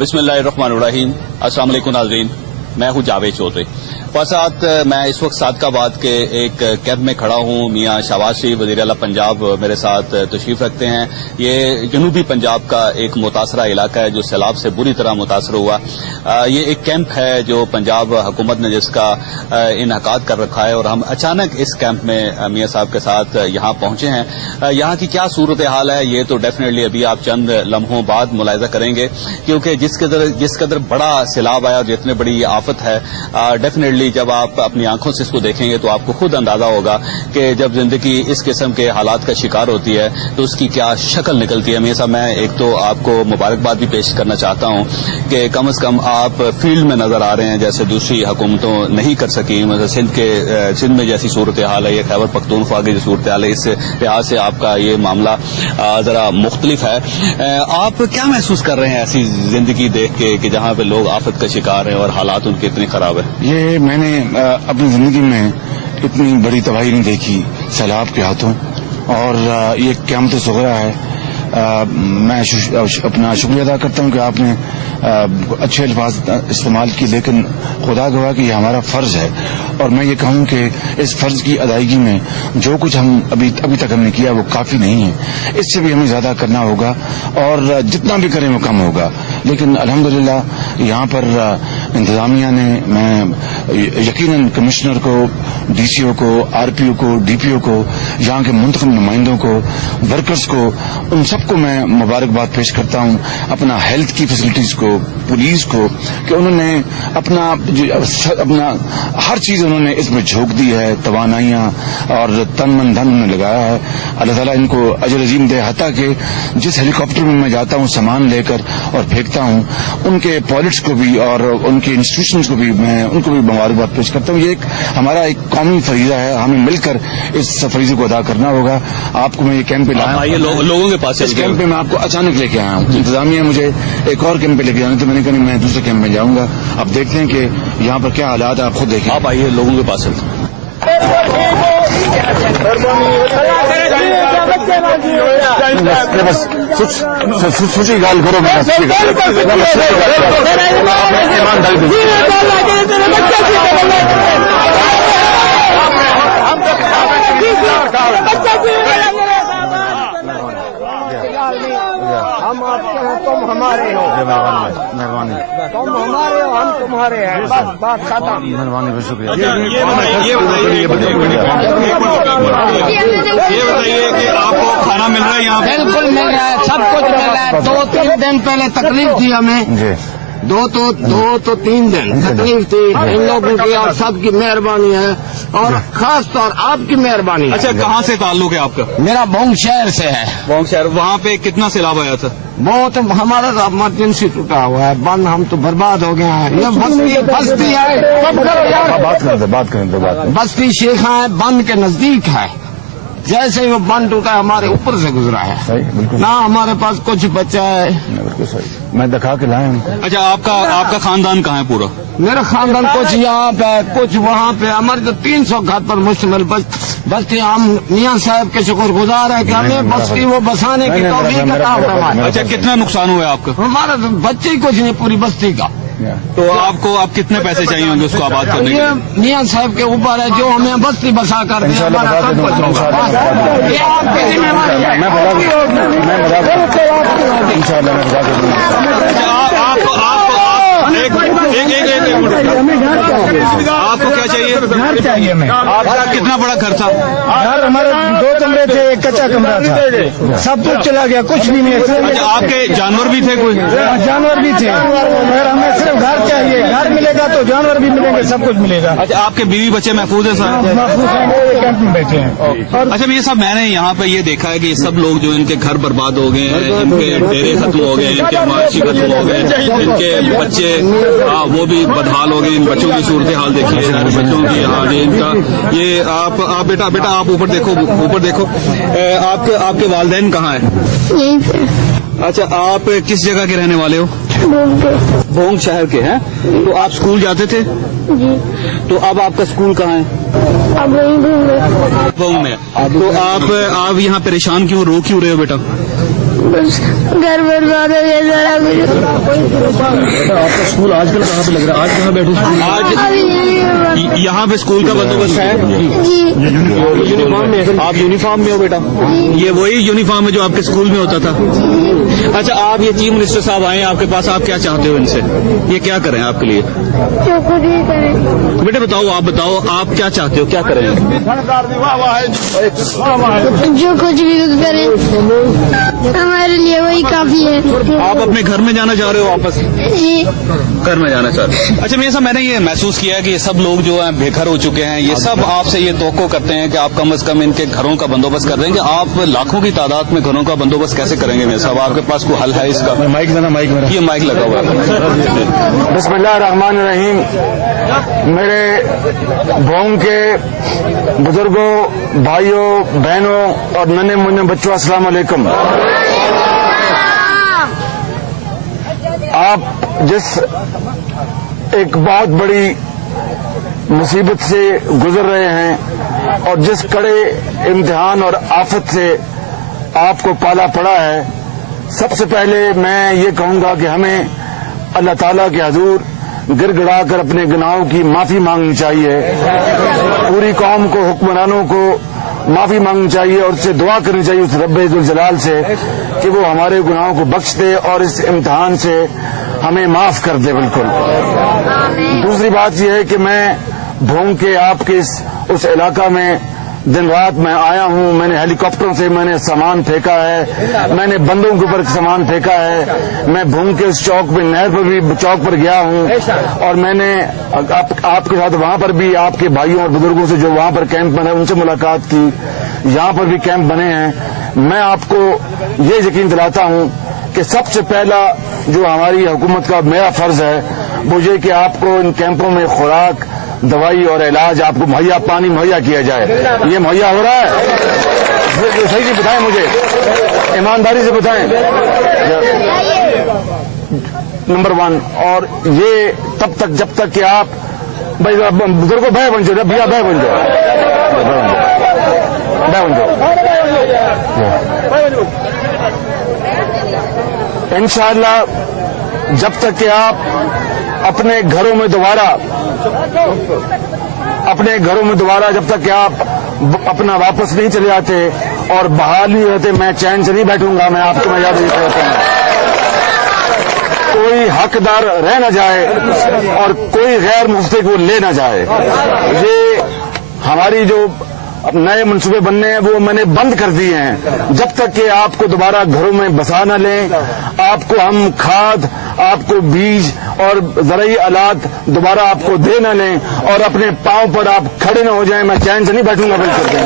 बिस्मिल्लाहिर्रहमानिर्रहीम। अस्सलाम वालेकुम नाज़रीन, मैं हूँ जावेद चौधरी। साथ मैं इस वक्त सादकाबाद के एक कैंप में खड़ा हूँ। मियाँ शहबाज शरीफ वज़ीर आला पंजाब मेरे साथ तशरीफ रखते हैं। ये जनूबी पंजाब का एक मुतासरा इलाका है जो सैलाब से बुरी तरह मुतासर हुआ। ये एक कैंप है जो पंजाब हुकूमत ने जिसका इनकाद कर रखा है और हम अचानक इस कैंप में मियाँ साहब के साथ यहाँ पहुंचे हैं। यहाँ की क्या सूरत हाल है ये तो डेफिनेटली अभी आप चंद लम्हों बाद मुलाहिजा करेंगे, क्योंकि जिस कदर बड़ा सैलाब आया और जितनी बड़ी आफत है, डेफिनेटली जब आप अपनी आंखों से इसको देखेंगे तो आपको खुद अंदाजा होगा कि जब जिंदगी इस किस्म के हालात का शिकार होती है तो उसकी क्या शक्ल निकलती है। मेरे साथ मैं एक तो आपको मुबारकबाद भी पेश करना चाहता हूं कि कम से कम आप फील्ड में नजर आ रहे हैं, जैसे दूसरी हुकूमतों नहीं कर सकी। मतलब सिंध में जैसी सूरत हाल है, ये खैबर पख्तूनख्वा की जो सूरत हाल है, इस लिहाज से आपका ये मामला जरा मुख्तलिफ है। आप क्या महसूस कर रहे हैं ऐसी जिंदगी देख के कि जहां पे लोग आफत का शिकार हैं और हालात उनके इतने खराब है? ये मैंने अपनी जिंदगी में इतनी बड़ी तबाही नहीं देखी सैलाब के हाथों, और ये क़यामत सुग़रा है। मैं अपना शुक्रिया अदा करता हूँ कि आपने अच्छे अल्फाज इस्तेमाल किए, लेकिन खुदा गवाह कि ये हमारा फर्ज है। और मैं ये कहूँ कि इस फर्ज की अदायगी में जो कुछ हम अभी तक हमने किया वो काफी नहीं है, इससे भी हमें ज्यादा करना होगा, और जितना भी करें वो कम होगा। लेकिन अल्हम्दुलिल्लाह यहाँ पर इंतजामिया ने, मैं यकीनन कमिश्नर को, डीसीओ को, आरपीओ को, डीपीओ को, यहाँ के मुंतखब नुमाइंदों को, वर्कर्स को, उन सबको मैं मुबारकबाद पेश करता हूँ। अपना हेल्थ की फैसिलिटीज को, पुलिस को, कि उन्होंने अपना हर चीज उन्होंने इसमें झोंक दी है, तवानाइयां और तन मन धन उन्होंने लगाया है। अल्लाह ताला इनको अजर अजीम दे। हत्ता कि जिस हेलीकॉप्टर में मैं जाता हूँ सामान लेकर और फेंकता हूँ, उनके पायलट्स को भी और उनके इंस्टीट्यूशंस को भी मैं उनको भी मुबारकबाद पेश करता हूँ। ये हमारा एक कौमी फरीजा है, हमें मिलकर इस फरीजे को अदा करना होगा। आपको मैं ये कैंप पे लाया, लोगों के पास इस कैंप पे मैं आपको अचानक लेके आया हूँ। इंतजामिया मुझे एक और कैंप पे लेके जाने, तो मैंने कहा मैं दूसरे कैंप में जाऊंगा। अब देखते हैं कि यहाँ पर क्या हालात है, आप खुद देखें। आप आइए लोगों के पास। बस सूची गाल करो, हम आपके हैं, तुम हमारे हो। मेहरबानी, तुम हमारे हो, हम तुम्हारे हैं। बस बात खत्म। मेहरबानी, बहुत शुक्रिया। ये बताइए कि आपको खाना मिल रहा है यहाँ? बिल्कुल मिल रहा है, सब कुछ मिल रहा है। 2-3 दिन पहले तकलीफ थी हमें जी, दो तो 3 दिन तकलीफ थी इन लोगों की, और सबकी मेहरबानी है, और खास तौर आपकी मेहरबानी है। अच्छा, कहाँ से ताल्लुक है आपका? मेरा बोंग शहर से है। बोंग शहर, वहाँ पे कितना सैलाब आया था? बहुत, हमारा तो इमरजेंसी टूटा हुआ है, बंद, हम तो बर्बाद हो गए हैं। ये बस्ती है, बात करें। बस्ती शेखा है, बंद के नजदीक है। जैसे ही वो बंद टूटा हमारे ऊपर से गुजरा है। सही, बिल्कुल। ना हमारे पास कुछ बचा है। बिल्कुल सही, मैं दिखा के लाया हूँ। अच्छा, आपका खानदान कहाँ है पूरा? मेरा खानदान कुछ यहाँ पे, कुछ वहाँ पे। हमारे तो 300 घर पर मुश्तमिल बस्ती। हम मियाँ साहब के शुक्रगुजार है कि हमें बस्ती वो बसाने की तौफीक अता फरमाए। अच्छा, कितना नुकसान हुआ है आपका? हमारा तो बच्चे ही कुछ नहीं, पूरी बस्ती का। तो आपको अब कितने पैसे चाहिए होंगे उसको आबाद करने के? ये मियाँ साहब के ऊपर है, जो हमें बस्ती बसा कर दिया, हमारा सब कुछ होगा। ये आपकी जिम्मेवारी है। आपको क्या चाहिए? घर चाहिए हमें। आपका कितना बड़ा घर था? घर हमारे 2 कमरे थे, एक कच्चा कमरा था, सब कुछ चला गया, कुछ भी नहीं। अच्छा, आपके जानवर भी थे कोई? जानवर भी थे, मगर हमें सिर्फ घर चाहिए। घर मिलेगा तो जानवर भी मिलेंगे, सब कुछ मिलेगा। अच्छा, आपके बीवी बच्चे महफूज है सर? महफूज हैं, कैंप में बैठे हैं। अच्छा, ये सब मैंने यहाँ पे ये देखा है कि सब लोग जो इनके घर बर्बाद हो गए हैं, इनके डेरे खत्म हो गए, इनके माशी खत्म हो गए, इनके बच्चे वो भी बदहाल हो गए। इन बच्चों की सूरत हाल देखिए, बच्चों की हाल है इनका। ये आप बेटा आप ऊपर देखो। आपके वालिदैन कहाँ है? यहीं पे। अच्छा, आप किस जगह के रहने वाले हो? بھونگ شہر کے ہیں. تو آپ اسکول جاتے تھے؟ جی. تو اب آپ کا اسکول کہاں ہے؟ اب وہیں بھونگ میں. تو آپ یہاں پریشان کیوں، رو کیوں رہے ہو بیٹا؟ بس گھر برباد ہو گیا سارا کچھ. آپ کا اسکول آج کل کہاں پہ لگ رہا ہے؟ آج کہاں بیٹھے؟ آج یہاں پہ اسکول کا بندوبست ہے؟ جی. یونیفارم میں آپ یونیفارم میں ہو بیٹا؟ یہ وہی یونیفارم ہے جو آپ کے اسکول میں ہوتا تھا؟ اچھا، آپ یہ چیف منسٹر صاحب آئے ہیں آپ کے پاس، آپ کیا چاہتے ہو ان سے؟ یہ کیا کریں آپ کے لیے؟ جو کچھ بھی کریں. بیٹے بتاؤ آپ کیا چاہتے ہو، کیا کریں؟ جو کچھ بھی کریں ہمارے لیے وہی کافی ہے. آپ اپنے گھر میں جانا چاہ رہے ہو واپس؟ جی. گھر میں جانا چاہ رہے ہیں. اچھا میاں صاحب، میں نے یہ محسوس کیا ہے کہ یہ سب لوگ جو ہیں بے گھر ہو چکے ہیں، یہ سب آپ سے یہ توقع کرتے ہیں کہ آپ کم از کم ان کے گھروں کا بندوبست کر دیں گے. آپ لاکھوں کی تعداد میں گھروں کا بندوبست کیسے کریں گے میاں صاحب؟ آپ کے پاس کوئی حل ہے اس کا؟ مائک دینا، مائک میرا. یہ مائک لگا ہوا ہے. بسم اللہ الرحمن الرحیم. میرے بھونگ کے بزرگوں، بھائیوں، بہنوں اور ننے منے بچوں، السلام علیکم. آپ جس ایک بہت بڑی مصیبت سے گزر رہے ہیں اور جس کڑے امتحان اور آفت سے آپ کو پالا پڑا ہے، سب سے پہلے میں یہ کہوں گا کہ ہمیں اللہ تعالیٰ کے حضور گر گڑا کر اپنے گناہوں کی معافی مانگنی چاہیے. پوری قوم کو، حکمرانوں کو معافی مانگنی چاہیے اور اس سے دعا کرنی چاہیے اس رب ذوالجلال سے کہ وہ ہمارے گناہوں کو بخش دے اور اس امتحان سے ہمیں معاف کر دے. بالکل. دوسری بات یہ ہے کہ میں بھونگ کے آپ کے اس علاقہ میں دن رات میں آیا ہوں. میں نے ہیلی کاپٹروں سے میں نے سامان پھینکا ہے، میں نے بندوں کے اوپر سامان پھینکا ہے. میں بھونگ کے اس چوک پہ، نہر پر بھی چوک پر گیا ہوں اور میں نے آپ کے ساتھ وہاں پر بھی آپ کے بھائیوں اور بزرگوں سے جو وہاں پر کیمپ بنے ان سے ملاقات کی. یہاں پر بھی کیمپ بنے ہیں. میں آپ کو یہ یقین دلاتا ہوں کہ سب سے پہلا جو ہماری حکومت کا میرا فرض ہے وہ یہ کہ آپ کو ان کیمپوں میں خوراک، دوائی اور علاج، آپ کو مہیا، پانی مہیا کیا جائے. یہ مہیا ہو رہا ہے؟ صحیح سے بتائیں، مجھے ایمانداری سے بتائیں. نمبر 1. اور یہ تب تک جب تک کہ آپ بزرگوں بھائی بن جاؤ، بھیا بھائی بن جاؤ، بھائی بن جاؤ. انشاءاللہ جب تک کہ آپ اپنے گھروں میں دوبارہ جب تک کہ آپ اپنا واپس نہیں چلے آتے اور بحال نہیں ہوتے، میں چین سے نہیں بیٹھوں گا. میں آپ کو میں یاد رکھتا ہوں، کوئی حقدار رہ نہ جائے اور کوئی غیر مستحق وہ لے نہ جائے. یہ ہماری جو نئے منصوبے بننے ہیں وہ میں نے بند کر دیے ہیں. جب تک کہ آپ کو دوبارہ گھروں میں بسا نہ لیں، آپ کو ہم کھاد، آپ کو بیج اور زرعی آلات دوبارہ آپ کو دے نہ لیں اور اپنے پاؤں پر آپ کھڑے نہ ہو جائیں، میں چین سے نہیں بیٹھوں گا. بالکل.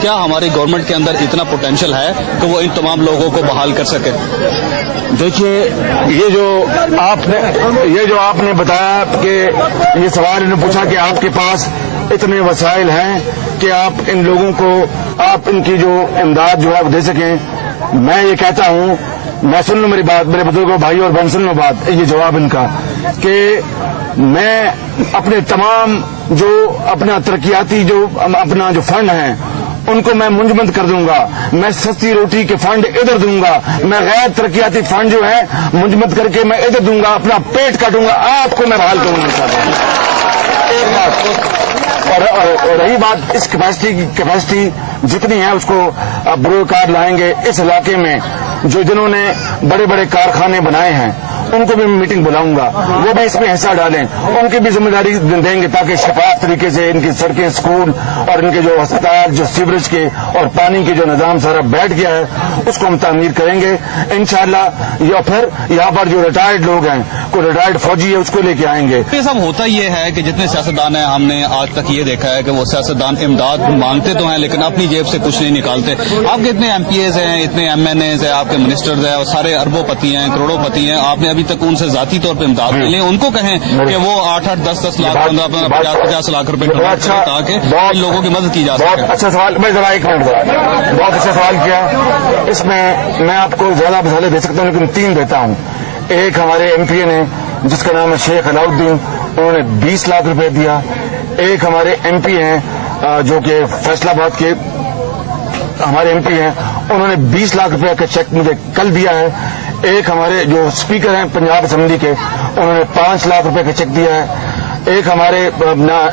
کیا ہماری گورنمنٹ کے اندر اتنا پوٹینشیل ہے کہ وہ ان تمام لوگوں کو بحال کر سکے؟ دیکھیے، یہ جو آپ نے بتایا کہ یہ سوال انہوں نے پوچھا کہ آپ کے پاس اتنے وسائل ہیں کہ آپ ان لوگوں کو، آپ ان کی جو امداد جو ہے وہ دے سکیں. میں یہ کہتا ہوں، میں سن لوں میری بات، میرے بزرگوں، بھائی اور بہن سن لوں بات، یہ جواب ان کا کہ میں اپنے تمام جو اپنا ترقیاتی جو اپنا جو فنڈ ہیں ان کو میں منجمد کر دوں گا. میں سستی روٹی کے فنڈ ادھر دوں گا، میں غیر ترقیاتی فنڈ جو ہے منجمد کر کے میں ادھر دوں گا، اپنا پیٹ کاٹوں گا، آپ کو میں بحال کروں گا. ایک بات اور رہی بات اس کیپیسٹی جتنی ہے اس کو بروکار لائیں گے. اس علاقے میں جنہوں نے بڑے بڑے کارخانے بنائے ہیں ان کو بھی میٹنگ بلاؤں گا، وہ بھی اس میں حصہ ڈالیں، ان کی بھی ذمہ داری دیں گے تاکہ شفاف طریقے سے ان کی سڑکیں، اسکول اور ان کے جو ہسپتال، جو سیوریج کے اور پانی کے جو نظام سارا بیٹھ گیا ہے اس کو ہم تعمیر کریں گے انشاءاللہ. یا پھر یہاں پر جو ریٹائرڈ لوگ ہیں، کوئی ریٹائرڈ فوجی ہے اس کو لے کے آئیں گے. یہ سب ہوتا یہ ہے کہ جتنے سیاستدان ہیں، ہم نے آج تک یہ دیکھا ہے کہ وہ سیاستدان امداد مانگتے تو ہیں لیکن اپنی جیب سے کچھ نہیں نکالتے. آپ کے اتنے ایم پی ایز ہیں، اتنے ایم این ایز ہیں، آپ کے منسٹرز ہیں اور سارے اربوں پتی ہیں، کروڑوں پتی ہیں. آپ نے ابھی अभी तक उनसे जाती तौर पर इमदाद मिले, उनको कहें कि वो 8-8, 10-10 लाख, 15-15, 50-50 लाख रुपए डोनेट करें ताकि इन लोगों की मदद की जा सके। बहुत अच्छा सवाल, मैं जरा 1 मिनट बहुत अच्छा सवाल किया। इसमें मैं आपको ज्यादा मिसालें दे सकता हूँ, लेकिन 3 देता हूँ। एक हमारे एमपी ने जिसका नाम है शेख अलाउद्दीन, उन्होंने 20 लाख रुपए दिया। एक हमारे एमपी हैं जो कि फैसलाबाद के हमारे एमपी हैं, उन्होंने 20 लाख रुपए का चेक मुझे कल दिया है। एक हमारे जो स्पीकर हैं पंजाब असेंबली के, उन्होंने 5 लाख रुपए का चेक दिया है। एक हमारे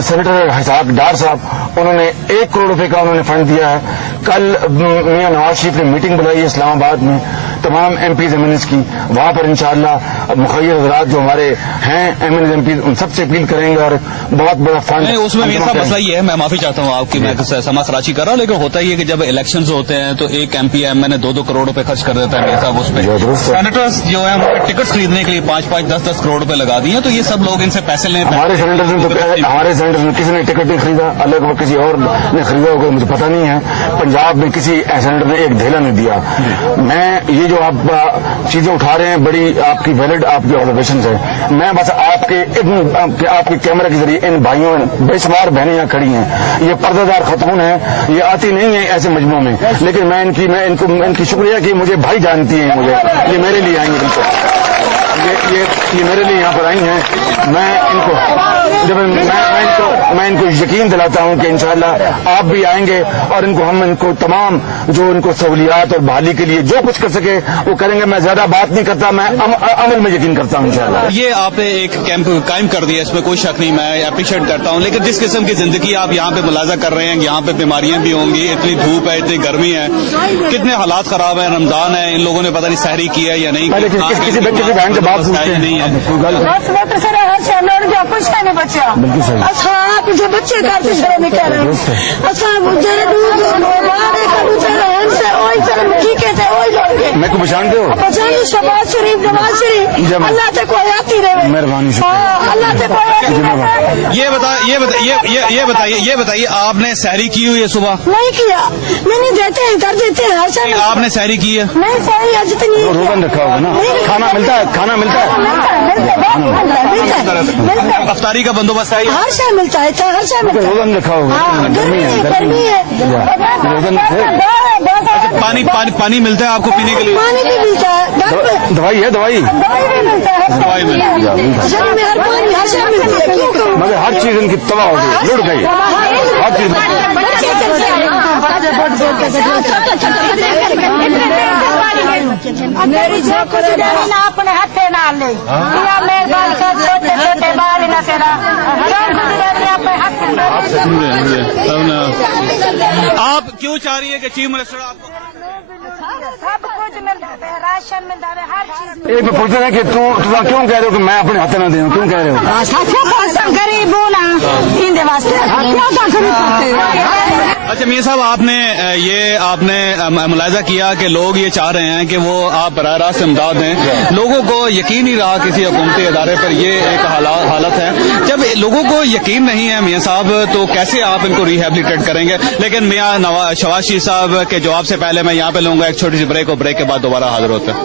सेनेटर हसाक डार साहब, उन्होंने 1 करोड़ रुपए का उन्होंने फंड दिया है। कल मियां नवाज शरीफ ने मीटिंग बुलाई है इस्लामाबाद में तमाम एमपीज एमएनएस की, वहां पर इंशाअल्लाह मुखय्यर हजरात जो हमारे हैं एमएनएस एमपी, उन सबसे अपील करेंगे और बहुत बड़ा फंड। उसमें मेरा मसला ये है, मैं माफी चाहता हूँ आपकी, मैं समा खराची कर रहा हूँ, लेकिन होता ही है कि जब इलेक्शन होते हैं तो एक एमपी एमएनए 2-2 करोड़ रुपए खर्च कर देता है मेरे साहब उस पर। सेनेटर्स जो है उन्होंने टिकट खरीदने के लिए 5-5, 10-10 करोड़ रुपए लगा दिए, तो ये सब लोग इनसे पैसे लें। हमारे सेनेटर्स ने किसी ने टिकट नहीं खरीदा, अलग वो किसी और ने खरीदा होगा, मुझे पता नहीं है। पंजाब में किसी सेनेटर ने एक ढेला नहीं दिया। मैं ये जो आप चीजें उठा रहे हैं बड़ी आपकी वैलिड आपकी ऑब्जर्वेशन है। मैं बस आपके कैमरे के जरिए इन भाइयों, बेशुमार बहनें यहाँ खड़ी हैं, ये पर्दादार खतून हैं, ये आती नहीं है ऐसे मजमों में, लेकिन मैं इनकी शुक्रिया कि मुझे भाई जानती हैं, मुझे ये मेरे लिए आएंगे, बिल्कुल ये मेरे लिए यहाँ पर आई हैं। मैं इनको यकीन दिलाता हूँ कि इंशाअल्लाह आप भी आएंगे और हम इनको तमाम जो इनको सहूलियात और बहाली के लिए जो कुछ कर सके वो करेंगे। मैं ज्यादा बात नहीं करता, मैं अमल में यकीन करता हूँ इंशाअल्लाह। ये आपने एक कैंप कायम कर दिया, इसमें कोई शक नहीं, मैं अप्रिशिएट करता हूँ, लेकिन जिस किस्म की जिंदगी आप यहाँ पे मुलाजा कर रहे हैं, यहाँ पे बीमारियां भी होंगी, इतनी धूप है, इतनी गर्मी है, कितने हालात खराब है, रमजान है, इन लोगों ने पता नहीं सहरी की है या नहीं, किसी बच्चे की बहन से बात नहीं है। कुछ नहीं बचा। बिल्कुल सही। अच्छा आप जो बच्चे करते शर्म नहीं कर रहे, अच्छा मैं को पहचानते हो? पहचान शबाज शरीफ, नवाज शरीफ, अल्लाह से कोई आती रहे, मेहरबानी, अल्लाह से कोई। ये बताइए आपने सहरी की हुई है? सुबह नहीं किया, नहीं देते हैं, कर देते हैं हर समय। आपने सहरी की है? नहीं सहरी आज जितनी रोगन रखा होगा ना, खाना मिलता है, खाना मिलता है, अफ्तारी का बंदोबस्त है, हर शय मिलता है, हर शय मिलता है, रोगन रखा होगा, गर्मी है, पानी मिलता है आपको पीने के लिए? पानी भी मिलता है, दवाई है, दवाई भी मिलता है, दवाई मेहरबानी हर शय मिलती है, क्यों करूँ? मगर हर चीज इनकी तबाह हो गई, लुट गई हर चीज। मेरी जो कुछ देनी ना अपने हाथे ना ले, मेहरबानी कर, छोटे छोटे बाल न तेरा अपने आप क्यों चाह रही है कि चीफ मिनिस्टर आपको सब कुछ मिलता है, राशन मिलता है, हर चीज। एक पूछते हैं कि तू क्यों कह रहे हो कि मैं अपने हाथ ना दे, क्यों कह रहे हो? गरीब हूँ ना, इनके वास्ते अच्छा मियां साहब, आपने मुलाजा किया कि लोग ये चाह रहे हैं कि वो आप बराह रास्त इमदाद दें, लोगों को यकीन ही रहा किसी हुकूमती इदारे पर, ये एक हालत है। जब लोगों को यकीन नहीं है मियां साहब, तो कैसे आप इनको रिहेबिलिटेट करेंगे? लेकिन मियां शहबाज शरीफ साहब के जवाब से पहले मैं यहाँ पे लूंगा एक छोटी सी ब्रेक, और ब्रेक के बाद दोबारा हाजिर होता है।